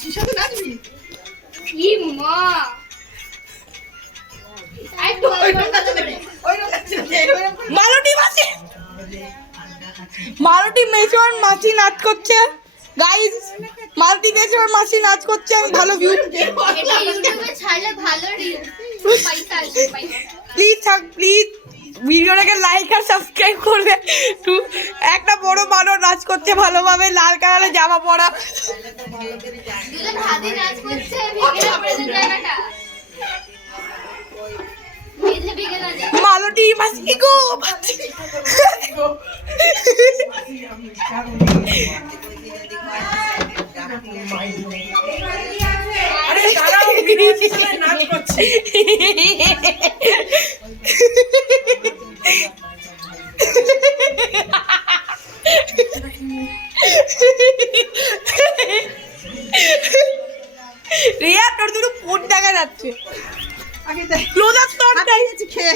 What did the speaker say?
মাসির সাথে নাচবি? কি মা মালতী মাসি, মালতী মেজর মাসি নাচ করছে গাইস। মালতী মেজর মাসি নাচ করছে, আমি ভালো ভিউ। এটা ইউটিউবে ছাড়লে ভালো পয়সা আসবে পয়সা। প্লিজ ভিডিওটাকে লাইক আর সাবস্ক্রাইব করবে। একটা বড় মানুষ নাচ করছে ভালোভাবে, লাল কালারের জামা পরা। দুজন হাতে নাচ করছে, ভেঙে না পড়ে জায়গাটা। ভেঙে না যায়। মালতী মাসি গো, আরে দাঁড়াও, ভিডিও চ্যানেলে নাচ করছি। রিয়া তোর দুটো পোট দেখা যাচ্ছে। আগে দেখ, ক্লোজ আপ তোর খেয়ে